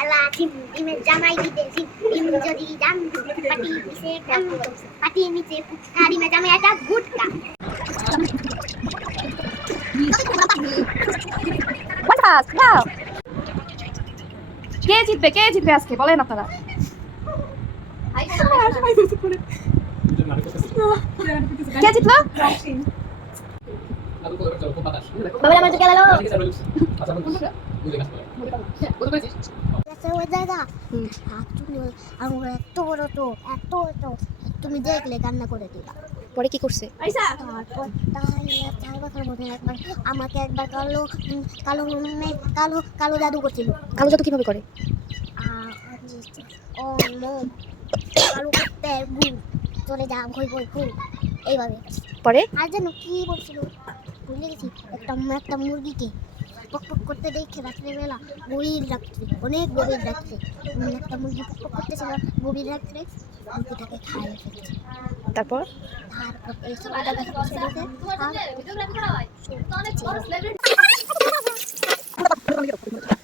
এলা ডিমের জামাই দিতে ডিম যদি জান পাটি দিছে গান পাটি নিচে ফুটকা ডিমের জামাই একটা গুটকা কে জিতবে আজকে বলেন আপনারা? কে জিতলো? বাবা আমার তো গেল এত বড় তো এত তুমি দেখলে কান্না করে দিলা। পরে কি করছে? তারপর একবার আমাকে একবার কালো কালো কালো কালো জাদু করছিল। কালো জাদু কিভাবে করে? ও নো কালো করতে চলে যা ঘই ঘই ঘই এইভাবে। পরে আর যেন কি বলছিল ভুলে গেছি। একটা মুরগিকে পক পক করতে দেখে রাত্রেবেলা গভীর রাত্রে অনেক গভীর রাত্রে একটা মুরগি পক পক করতেছিল গভীর রাত্রে মুরগিটাকে খাইয়ে ফেলছে। তারপর এই সবাইটা দেখা বসে রয়েছে আর